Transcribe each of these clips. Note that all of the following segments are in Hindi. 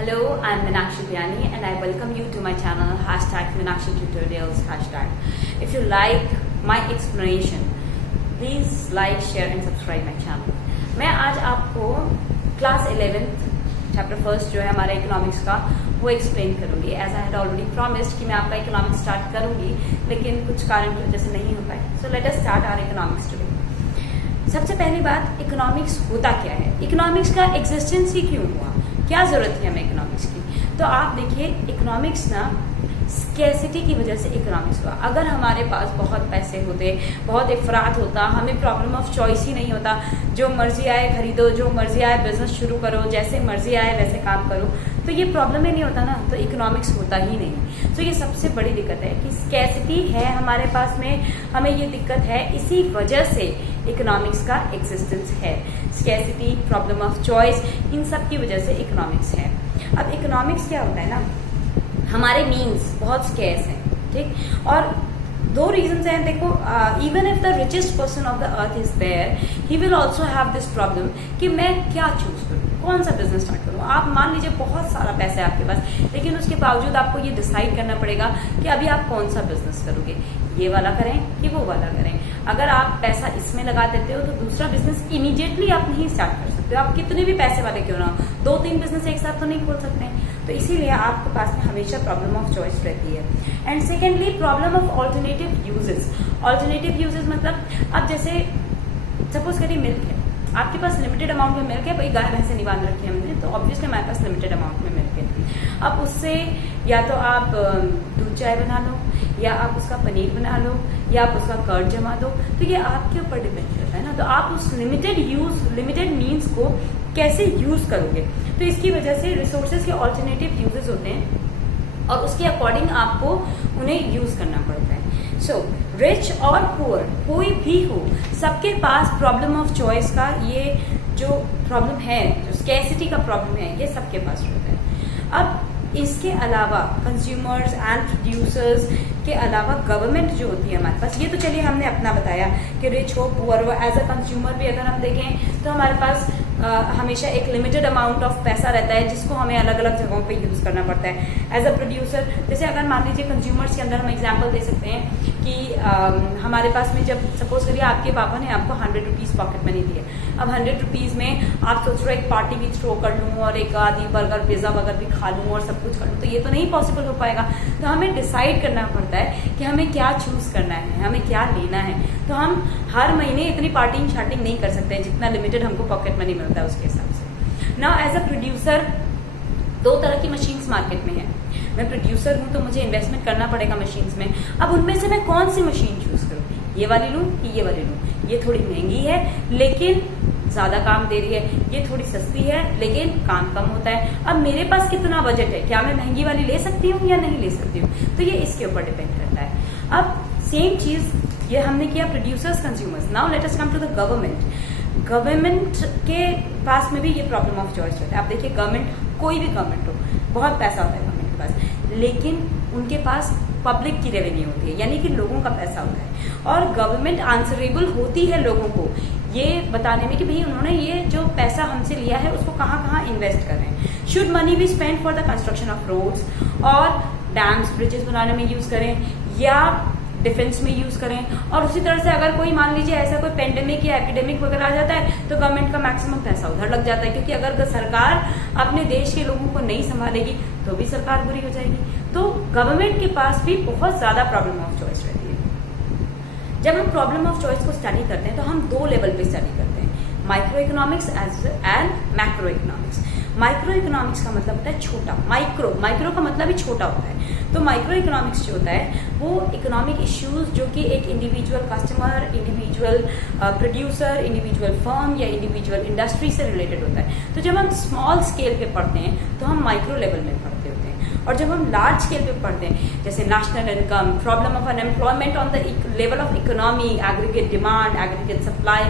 Hello, I'm Minakshi and I welcome you to my channel #MINAKSHI Tutorials #. If you like my explanation, please like, share and subscribe my channel. मैं आज आपको क्लास 11th चैप्टर 1 जो है हमारा इकोनॉमिक्स का वो एक्सप्लेन करूंगी. As I had already promised कि मैं आपका इकोनॉमिक्स स्टार्ट करूंगी, लेकिन कुछ कारण की वजह से नहीं हो पाए. So let us start our economics today. सबसे पहली बात, इकोनॉमिक्स होता क्या है, इकोनॉमिक्स का एग्जिस्टेंस ही क्यों हुआ, क्या जरूरत थी हमें इकोनॉमिक्स की. तो आप देखिए, इकोनॉमिक्स ना स्कैर्सिटी की वजह से इकोनॉमिक्स हुआ. अगर हमारे पास बहुत पैसे होते, बहुत इफरात होता, हमें प्रॉब्लम ऑफ चॉइस ही नहीं होता, जो मर्जी आए खरीदो, जो मर्जी आए बिजनेस शुरू करो, जैसे मर्जी आए वैसे काम करो, तो ये प्रॉब्लम ही नहीं होता ना, तो इकोनॉमिक्स होता ही नहीं. तो ये सबसे बड़ी दिक्कत है कि स्कैर्सिटी है हमारे पास में, हमें ये दिक्कत है, इसी वजह से इकोनॉमिक्स का एग्जिस्टेंस है. स्कैर्सिटी, प्रॉब्लम ऑफ चॉइस, इन सब की वजह से इकोनॉमिक्स है. अब इकोनॉमिक्स क्या होता है ना, हमारे मीन्स बहुत स्कैर्स हैं, ठीक. और दो रीजंस हैं. देखो, even if the richest person of the earth is there, he will also have this problem कि मैं क्या चूज करूँ, कौन सा बिजनेस स्टार्ट करूँ. आप मान लीजिए बहुत सारा पैसा है आपके पास, लेकिन उसके बावजूद आपको ये डिसाइड करना पड़ेगा कि अभी आप कौन सा बिजनेस करोगे, ये वाला करें कि वो वाला करें. अगर आप पैसा इसमें लगा देते हो तो दूसरा बिजनेस इमीडिएटली आप नहीं स्टार्ट कर सकते हो. आप कितने भी पैसे वाले क्यों ना हो, 2-3 बिजनेस एक साथ तो नहीं खोल सकते हैं. तो इसीलिए आपके पास में हमेशा प्रॉब्लम ऑफ चॉइस रहती है. And secondly, problem of alternative uses. Alternative uses मतलब, अब जैसे सपोज करिए मिल्क है, आपके पास लिमिटेड अमाउंट में मिल्क है, भाई गाय भैंसे नहीं बांध रखी है हमने, तो ऑब्वियसली हमारे पास लिमिटेड अमाउंट में मिल्क है. अब उससे या तो आप दूध चाय बना लो, या आप उसका पनीर बना लो, या आप उसका कर्ड जमा दो. तो ये आपके ऊपर डिपेंड करता है ना. तो आप उस लिमिटेड मीन्स को कैसे यूज करोगे. तो इसकी वजह से रिसोर्सेज के ऑल्टरनेटिव यूजेस होते हैं और उसके अकॉर्डिंग आपको उन्हें यूज करना पड़ता है. सो रिच और पुअर कोई भी हो, सबके पास प्रॉब्लम ऑफ चॉइस का ये जो प्रॉब्लम है, जो स्कैर्सिटी का प्रॉब्लम है, ये सबके पास होता है. अब इसके अलावा कंज्यूमर्स एंड प्रोड्यूसर्स के अलावा गवर्नमेंट जो होती है हमारे पास, ये तो चलिए हमने अपना बताया कि रिच हो पुअर हो. एज अ कंज्यूमर भी अगर हम देखें तो हमारे पास हमेशा एक लिमिटेड अमाउंट ऑफ पैसा रहता है, जिसको हमें अलग अलग जगहों पे यूज करना पड़ता है. एज अ प्रोड्यूसर, जैसे अगर मान लीजिए कंज्यूमर्स के अंदर हम एग्जांपल दे सकते हैं कि हमारे पास में, जब सपोज करिए आपके पापा ने आपको 100 रुपीज पॉकेट मनी दिए. अब 100 रुपीज में आप सोच रहे हो एक पार्टी भी थ्रो कर लूँ और एक आदि बर्गर पिज्जा वगैरह भी खा लूँ और सब कुछ कर लूँ, तो ये तो नहीं पॉसिबल हो पाएगा. तो हमें डिसाइड करना पड़ता है कि हमें क्या चूज करना है, हमें क्या लेना है. तो हम हर महीने इतनी पार्टिंग शार्टिंग नहीं कर सकते जितना लिमिटेड हमको पॉकेट मनी मिलता है उसके हिसाब से. नाउ एज अ प्रोड्यूसर, दो तरह की मशीन्स मार्केट में है. मैं प्रोड्यूसर हूँ तो मुझे इन्वेस्टमेंट करना पड़ेगा मशीन्स में. अब उनमें से मैं कौन सी मशीन चूज करूँ, ये वाली लूँ कि ये वाली लूँ. ये थोड़ी महंगी है लेकिन ज्यादा काम दे रही है, ये थोड़ी सस्ती है लेकिन काम कम होता है. अब मेरे पास कितना बजट है, क्या मैं महंगी वाली ले सकती हूँ या नहीं ले सकती हूँ, तो ये इसके ऊपर डिपेंड करता है. अब सेम चीज ये हमने किया producers consumers. Now let us come to the government. Government के पास में भी ये प्रॉब्लम ऑफ चॉइस रहता है. आप देखिए, गवर्नमेंट, कोई भी गवर्नमेंट हो, बहुत पैसा होता है गवर्नमेंट के पास, लेकिन उनके पास पब्लिक की रेवेन्यू होती है, यानी कि लोगों का पैसा होता है. और गवर्नमेंट आंसरेबल होती है लोगों को ये बताने में कि भाई उन्होंने ये जो पैसा हमसे लिया है उसको कहाँ कहाँ इन्वेस्ट कर रहे हैं. Should money be spend for the construction of roads और डैम्स ब्रिजेस बनाने में यूज करें, या डिफेंस में यूज करें. और उसी तरह से अगर कोई मान लीजिए ऐसा कोई पेंडेमिक या एपिडेमिक वगैरह आ जाता है तो गवर्नमेंट का मैक्सिमम पैसा उधर लग जाता है, क्योंकि अगर सरकार अपने देश के लोगों को नहीं संभालेगी तो भी सरकार बुरी हो जाएगी. तो गवर्नमेंट के पास भी बहुत ज्यादा प्रॉब्लम ऑफ चॉइस रहती है. जब हम प्रॉब्लम ऑफ चॉइस को स्टडी करते हैं तो हम दो लेवल पे स्टडी करते हैं, micro economics and macro economics. Micro economics का मतलब होता है छोटा, माइक्रो का मतलब ही छोटा होता है. तो माइक्रो इकोनॉमिक्स जो होता है वो इकोनॉमिक इश्यूज जो कि एक individual customer, individual producer, individual firm या इंडिविजुअल इंडस्ट्री से रिलेटेड होता है. तो जब हम स्मॉल स्केल पे पढ़ते हैं तो हम माइक्रो लेवल में पढ़ते होते हैं, और जब हम लार्ज स्केल पे पढ़ते हैं, जैसे national income, problem of unemployment on the level of economy, aggregate demand, aggregate supply,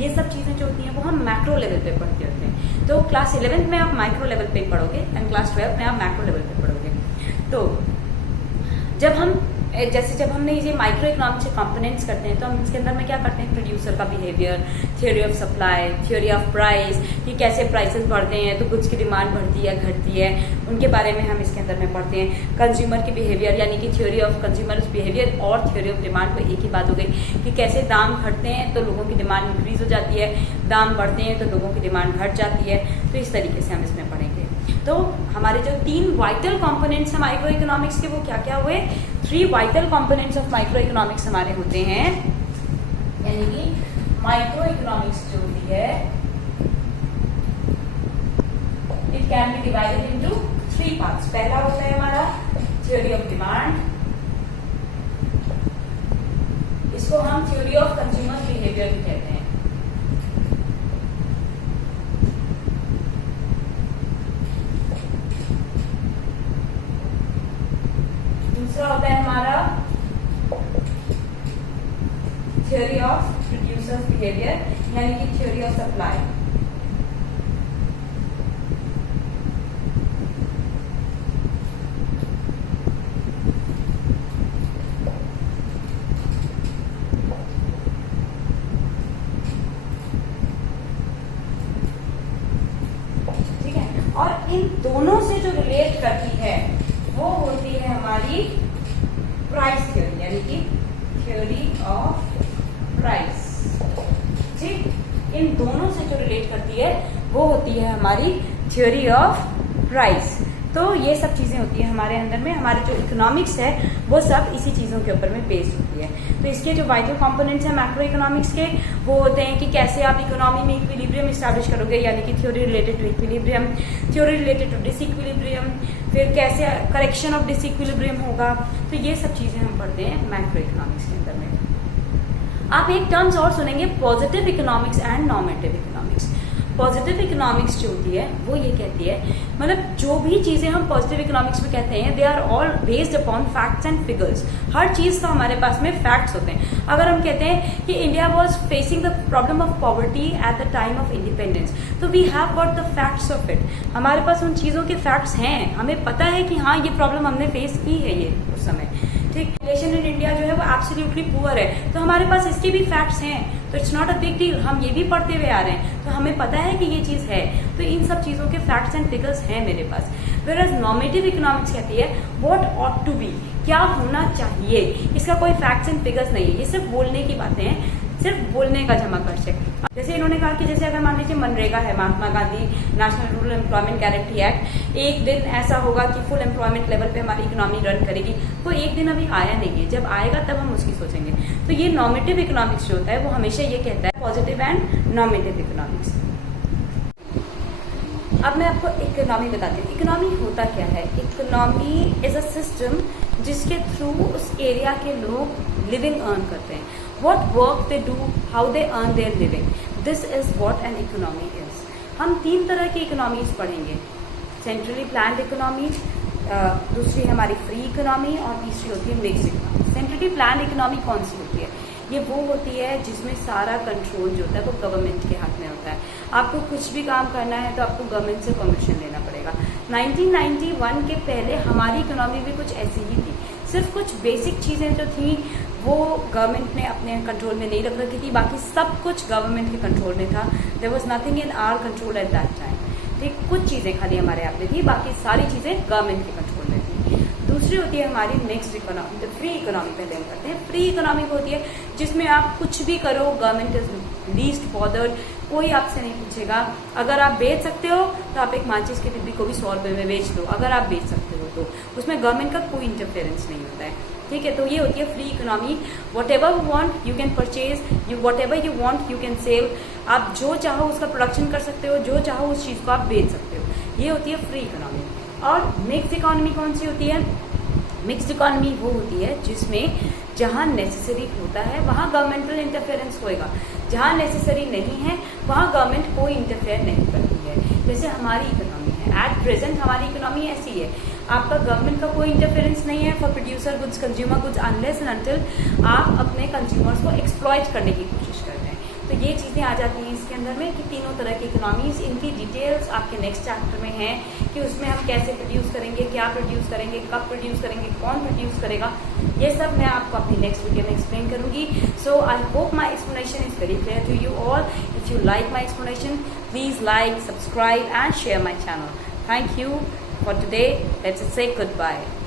ये सब चीजें जो होती हैं वो हम मैक्रो लेवल पे पढ़ते होते हैं. तो क्लास 11th में आप माइक्रो लेवल पे पढ़ोगे एंड क्लास 12th में आप मैक्रो लेवल पे पढ़ोगे. तो जब हम जैसे जब हमने ये माइक्रो इकोनॉमिक्स के कंपोनेंट्स करते हैं तो हम इसके अंदर में क्या करते हैं, प्रोड्यूसर का behaviour, theory of supply, theory of price, कि कैसे प्राइसेस बढ़ते हैं तो गुड्स की डिमांड बढ़ती है घटती है, उनके बारे में हम इसके अंदर में पढ़ते हैं। कंज्यूमर की बिहेवियर यानी कि थ्योरी ऑफ कंज्यूमर बिहेवियर और थ्योरी ऑफ डिमांड को एक ही बात हो गई कि कैसे दाम घटते हैं तो लोगों की डिमांड इंक्रीज हो जाती है, दाम बढ़ते हैं तो लोगों की डिमांड घट जाती है। तो इस तरीके से हम इसमें पढ़ेंगे। तो हमारे जो 3 वाइटल कंपोनेंट्स हैं माइक्रो इकोनॉमिक्स के, वो क्या क्या हुए, 3 vital components of micro economics हमारे होते हैं। यानी कि माइक्रो इकोनॉमिक्स जो होती है it can be divided into 3 parts. पहला होता है हमारा थ्योरी ऑफ डिमांड, इसको हम थ्योरी ऑफ कंज्यूमर बिहेवियर भी कहते हैं। दूसरा होता है हमारा थ्योरी ऑफ प्रोड्यूसर्स बिहेवियर यानी कि थ्योरी ऑफ सप्लाई। ठीक है, और इन दोनों से जो रिलेट करती है वो होती है हमारी प्राइस थ्योरी यानी कि थ्योरी ऑफ प्राइस। ठीक, इन दोनों से जो रिलेट करती है वो होती है हमारी थ्योरी ऑफ प्राइस। तो ये सब चीजें होती है हमारे अंदर में, हमारे जो इकोनॉमिक्स है वो सब इसी चीजों के ऊपर में बेस्ड होती है। तो इसके जो वाइटल कंपोनेंट्स हैं मैक्रो इकोनॉमिक्स के, वो होते हैं कि कैसे आप इकोनॉमी में इक्विलिब्रियम एस्टैब्लिश करोगे यानी कि theory related to equilibrium, theory related to disequilibrium, फिर कैसे करेक्शन ऑफ डिसइक्विलिब्रियम होगा। तो ये सब चीजें हम पढ़ते हैं मैक्रो इकोनॉमिक्स के अंदर में। आप एक टर्म्स और सुनेंगे, positive economics and normative economics. Positive economics जो होती है वो ये कहती है, मतलब जो भी चीजें हम पॉजिटिव इकोनॉमिक्स में कहते हैं they are all based upon facts and figures. हर चीज का हमारे पास में फैक्ट्स होते हैं। अगर हम कहते हैं कि India was facing the problem of poverty at the time of independence, तो we have got the facts of it. हमारे पास उन चीजों के फैक्ट्स हैं, हमें पता है कि हाँ ये प्रॉब्लम हमने फेस की है ये उस समय। ठीक, पॉपुलेशन इन इंडिया जो है वो एब्सोल्युटली पुअर है, तो हमारे पास इसके भी फैक्ट्स हैं, तो it's not a big deal, हम ये भी पढ़ते हुए आ रहे हैं तो हमें पता है कि ये चीज है। तो इन सब चीजों के फैक्ट्स एंड फिगर्स हैं मेरे पास। व्हेयरएज नॉर्मेटिव इकोनॉमिक्स कहती है व्हाट ऑट टू बी, क्या होना चाहिए, इसका कोई फैक्ट्स एंड फिगर्स नहीं है, ये सिर्फ बोलने की बातें हैं, सिर्फ बोलने का जमा खर्च है। जैसे इन्होंने कहा कि जैसे अगर मान लीजिए मनरेगा है, Mahatma Gandhi national rural employment guarantee act, एक दिन ऐसा होगा कि फुल एम्प्लॉयमेंट लेवल पे हमारी इकोनॉमी रन करेगी, तो एक दिन अभी आया नहीं है, जब आएगा तब हम उसकी सोचेंगे। तो ये नॉर्मेटिव इकोनॉमिक्स जो होता है वो हमेशा ये कहता है पॉजिटिव एंड नॉर्मेटिव इकोनॉमिक्स। अब मैं आपको इकोनॉमी बताती हूँ। इकोनॉमी होता क्या है? इकोनॉमी इज अ सिस्टम जिसके थ्रू उस एरिया के लोग लिविंग अर्न करते हैं। What work they do, how they earn their living. This is what an economy is. हम 3 तरह की इकोनॉमीज पढ़ेंगे, सेंट्रली प्लान्ड इकोनॉमी, दूसरी हमारी फ्री इकोनॉमी और तीसरी होती है mixed economy. Centrally planned economy कौन सी होती है? ये वो होती है जिसमें सारा कंट्रोल जो होता है वो गवर्नमेंट के हाथ में होता है। आपको कुछ भी काम करना है तो आपको गवर्नमेंट से परमिशन लेना पड़ेगा। 1991 के पहले हमारी इकोनॉमी भी कुछ ऐसी ही थी, सिर्फ कुछ बेसिक चीज़ें जो थी वो गवर्नमेंट ने अपने कंट्रोल में नहीं रख रखी थी, बाकी सब कुछ गवर्नमेंट के कंट्रोल में था। There was nothing in our control at that time. ठीक, कुछ चीज़ें खाली हमारे हाथ में थी, बाकी सारी चीज़ें गवर्नमेंट के कंट्रोल में थी। दूसरी होती है हमारी मिक्स्ड इकोनॉमी, फ्री इकोनॉमी पहले हम करते हैं। फ्री इकोनॉमी वो होती है जिसमें आप कुछ भी करो, गवर्नमेंट इज लीस्ट बॉदर्ड, कोई आपसे नहीं पूछेगा। अगर आप बेच सकते हो तो आप एक माचिस की डिब्बी को भी 100 रुपये में बेच दो, अगर आप बेच सकते हो तो उसमें गवर्नमेंट का कोई इंटरफेरेंस नहीं होता है। ठीक है, तो ये होती है free economy. What ever you want you can purchase, what ever you want you can sell. आप जो चाहो उसका प्रोडक्शन कर सकते हो, जो चाहो उस चीज़ को आप बेच सकते हो। ये होती है फ्री इकोनॉमी। और मिक्स्ड इकोनॉमी कौन सी होती है? मिक्स्ड इकोनॉमी वो होती है जिसमें जहाँ नेसेसरी होता है वहाँ गवर्नमेंटल इंटरफेरेंस होएगा, जहाँ नेसेसरी नहीं है वहाँ गवर्नमेंट कोई इंटरफेयर नहीं करती है। जैसे हमारी इकोनॉमी है, एट प्रेजेंट हमारी इकोनॉमी ऐसी है, आपका गवर्नमेंट का कोई इंटरफेरेंस नहीं है for producer goods, consumer goods, unless and until आप अपने कंज्यूमर्स को एक्सप्लॉइट करने की कोशिश करते हैं। तो ये चीज़ें आ जाती हैं इसके अंदर में कि तीनों तरह की इकोनॉमीज, इनकी डिटेल्स आपके नेक्स्ट चैप्टर में हैं कि उसमें हम कैसे प्रोड्यूस करेंगे, क्या प्रोड्यूस करेंगे, कब प्रोड्यूस करेंगे, कौन प्रोड्यूस करेगा, ये सब मैं आपको अपनी नेक्स्ट वीडियो में एक्सप्लेन करूंगी. So I hope my explanation is very clear to you all. If you like my explanation, please like, subscribe and share my channel. Thank you for today. Let's say goodbye.